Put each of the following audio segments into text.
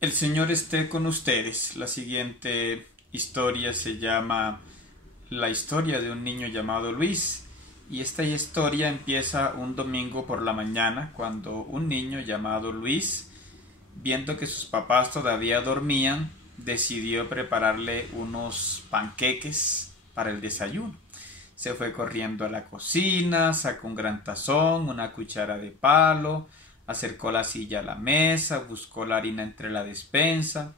El Señor esté con ustedes. La siguiente historia se llama La historia de un niño llamado Luis. Y esta historia empieza un domingo por la mañana, cuando un niño llamado Luis, viendo que sus papás todavía dormían, decidió prepararle unos panqueques para el desayuno. Se fue corriendo a la cocina, sacó un gran tazón, una cuchara de palo, acercó la silla a la mesa, buscó la harina entre la despensa.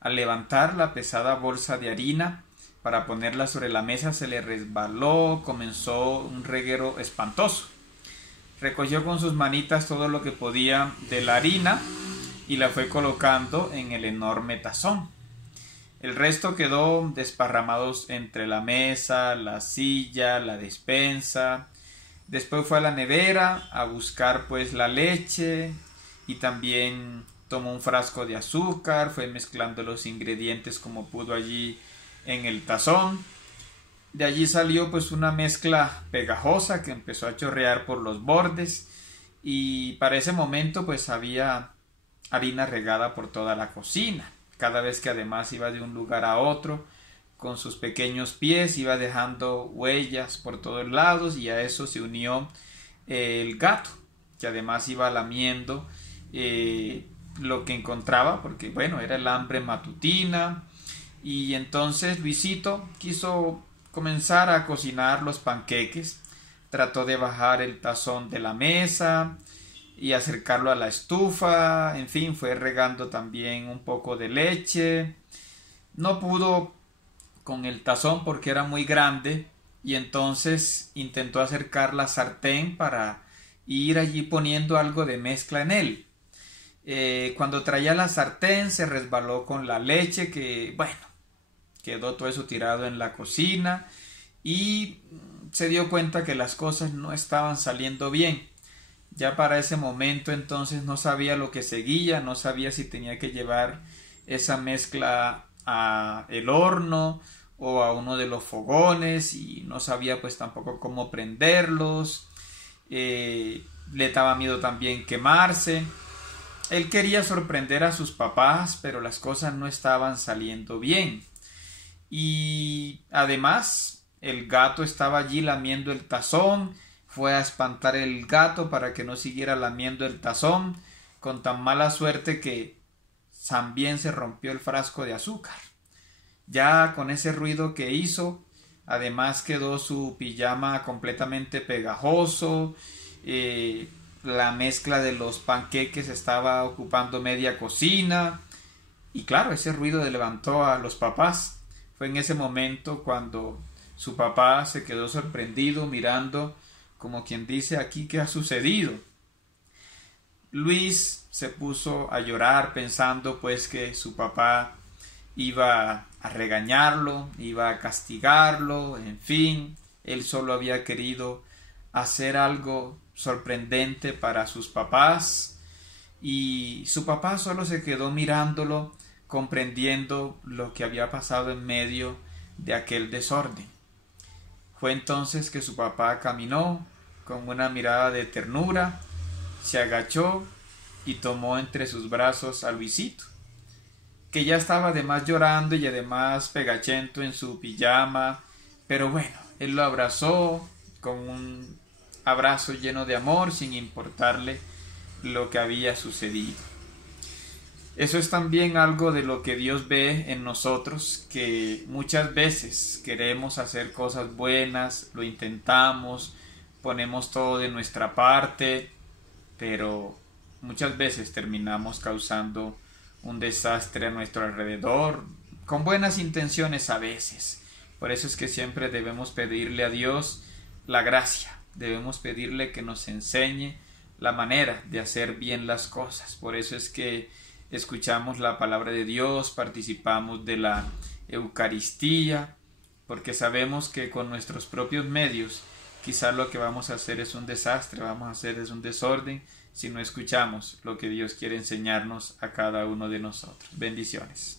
Al levantar la pesada bolsa de harina para ponerla sobre la mesa se le resbaló, comenzó un reguero espantoso. Recogió con sus manitas todo lo que podía de la harina y la fue colocando en el enorme tazón. El resto quedó desparramados entre la mesa, la silla, la despensa. Después fue a la nevera a buscar pues la leche y también tomó un frasco de azúcar, fue mezclando los ingredientes como pudo allí en el tazón. De allí salió pues una mezcla pegajosa que empezó a chorrear por los bordes y para ese momento pues había harina regada por toda la cocina. Cada vez que además iba de un lugar a otro, con sus pequeños pies iba dejando huellas por todos lados y a eso se unió el gato, que además iba lamiendo lo que encontraba, porque bueno, era el hambre matutina. Y entonces Luisito quiso comenzar a cocinar los panqueques, trató de bajar el tazón de la mesa y acercarlo a la estufa, en fin, fue regando también un poco de leche. No pudo con el tazón porque era muy grande y entonces intentó acercar la sartén para ir allí poniendo algo de mezcla en él. Cuando traía la sartén se resbaló con la leche que, bueno, quedó todo eso tirado en la cocina y se dio cuenta que las cosas no estaban saliendo bien. Ya para ese momento entonces no sabía lo que seguía, no sabía si tenía que llevar esa mezcla a el horno o a uno de los fogones y no sabía pues tampoco cómo prenderlos. Le daba miedo también quemarse. Él quería sorprender a sus papás, pero las cosas no estaban saliendo bien. Y además el gato estaba allí lamiendo el tazón. Fue a espantar el gato para que no siguiera lamiendo el tazón, con tan mala suerte que también se rompió el frasco de azúcar. Ya con ese ruido que hizo, además quedó su pijama completamente pegajoso, la mezcla de los panqueques estaba ocupando media cocina y claro, ese ruido levantó a los papás. Fue en ese momento cuando su papá se quedó sorprendido mirando como quien dice aquí qué ha sucedido. Luis se puso a llorar pensando pues que su papá iba a regañarlo, iba a castigarlo, en fin, él solo había querido hacer algo sorprendente para sus papás y su papá solo se quedó mirándolo, comprendiendo lo que había pasado en medio de aquel desorden. Fue entonces que su papá caminó con una mirada de ternura, se agachó y tomó entre sus brazos a Luisito, que ya estaba además llorando y además pegachento en su pijama, pero bueno, él lo abrazó con un abrazo lleno de amor sin importarle lo que había sucedido. Eso es también algo de lo que Dios ve en nosotros, que muchas veces queremos hacer cosas buenas, lo intentamos, ponemos todo de nuestra parte, pero muchas veces terminamos causando un desastre a nuestro alrededor, con buenas intenciones a veces. Por eso es que siempre debemos pedirle a Dios la gracia, debemos pedirle que nos enseñe la manera de hacer bien las cosas. Por eso es que escuchamos la palabra de Dios, participamos de la Eucaristía, porque sabemos que con nuestros propios medios quizás lo que vamos a hacer es un desastre, vamos a hacer es un desorden si no escuchamos lo que Dios quiere enseñarnos a cada uno de nosotros. Bendiciones.